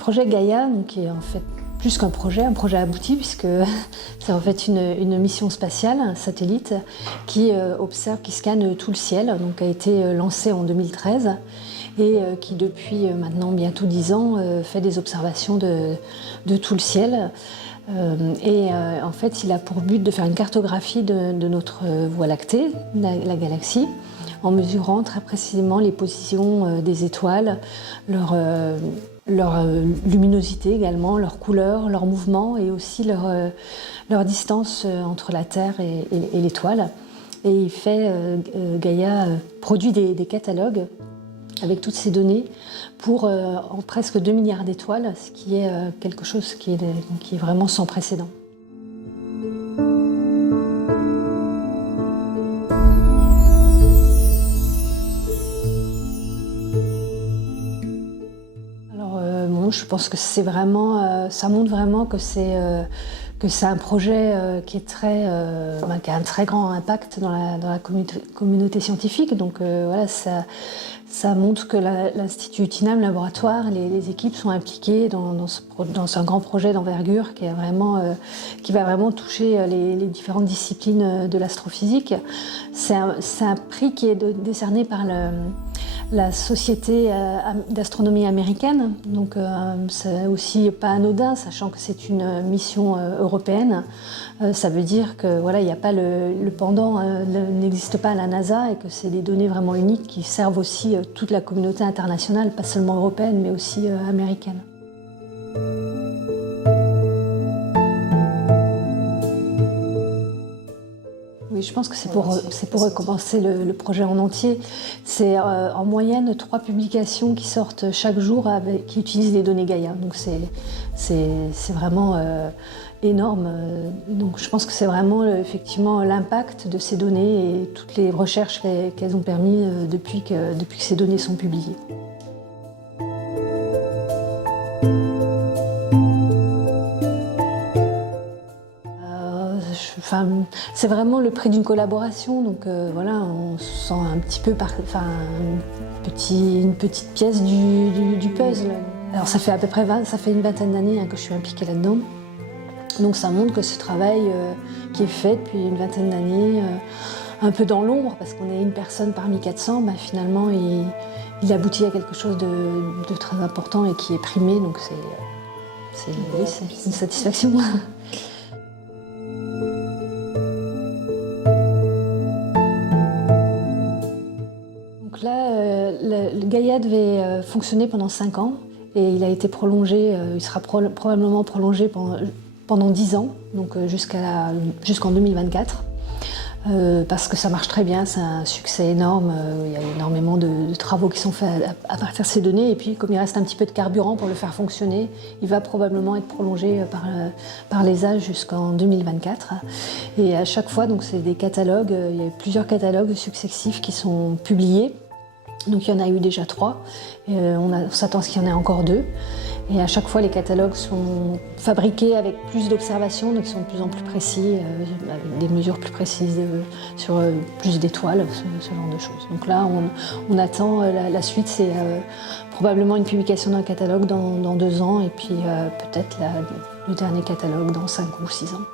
projet Gaïa, donc, qui est en fait plus qu'un projet, un projet abouti, puisque c'est en fait une mission spatiale, un satellite, qui observe, qui scanne tout le ciel, donc a été lancé en 2013 et qui depuis maintenant bientôt 10 ans fait des observations de tout le ciel. En fait, il a pour but de faire une cartographie de notre Voie lactée, la galaxie, en mesurant très précisément les positions des étoiles, leur luminosité également, leur couleur, leur mouvement et aussi leur distance entre la Terre et l'étoile. Et Gaïa produit des catalogues avec toutes ces données pour en presque 2 milliards d'étoiles, ce qui est quelque chose qui est vraiment sans précédent. Je pense que c'est vraiment, ça montre vraiment que c'est un projet qui a un très grand impact dans la communauté scientifique. Donc voilà, ça montre que l'Institut UTINAM Laboratoire, les équipes sont impliquées dans un grand projet d'envergure qui va vraiment toucher les différentes disciplines de l'astrophysique. C'est un prix qui est décerné par la Société d'astronomie américaine, donc c'est aussi pas anodin, sachant que c'est une mission européenne. Ça veut dire que voilà, il n'y a pas le pendant n'existe pas à la NASA et que c'est des données vraiment uniques qui servent aussi toute la communauté internationale, pas seulement européenne, mais aussi américaine. Oui, je pense que c'est pour recommencer le projet en entier. C'est en moyenne 3 publications qui sortent chaque jour qui utilisent les données Gaïa. Donc c'est vraiment énorme. Donc je pense que c'est vraiment effectivement l'impact de ces données et toutes les recherches qu'elles ont permis depuis que ces données sont publiées. C'est vraiment le prix d'une collaboration, donc voilà, on se sent un petit peu une petite pièce du puzzle. Alors ça fait à peu près une vingtaine d'années que je suis impliquée là-dedans, donc ça montre que ce travail qui est fait depuis une vingtaine d'années, un peu dans l'ombre, parce qu'on est une personne parmi 400, finalement il aboutit à quelque chose de très important et qui est primé, donc c'est une satisfaction. Le Gaïa devait fonctionner pendant 5 ans et il a été prolongé, il sera probablement prolongé pendant 10 ans, donc jusqu'en 2024, parce que ça marche très bien, c'est un succès énorme, il y a énormément de travaux qui sont faits à partir de ces données et puis comme il reste un petit peu de carburant pour le faire fonctionner, il va probablement être prolongé par l'ESA jusqu'en 2024. Et à chaque fois, donc c'est des catalogues, il y a plusieurs catalogues successifs qui sont publiés. Donc il y en a eu déjà 3, et on s'attend à ce qu'il y en ait encore 2. Et à chaque fois, les catalogues sont fabriqués avec plus d'observations, donc ils sont de plus en plus précis, avec des mesures plus précises sur plus d'étoiles, ce genre de choses. Donc là, on attend la suite, c'est probablement une publication d'un catalogue dans 2 ans, et puis peut-être le dernier catalogue dans 5 ou 6 ans.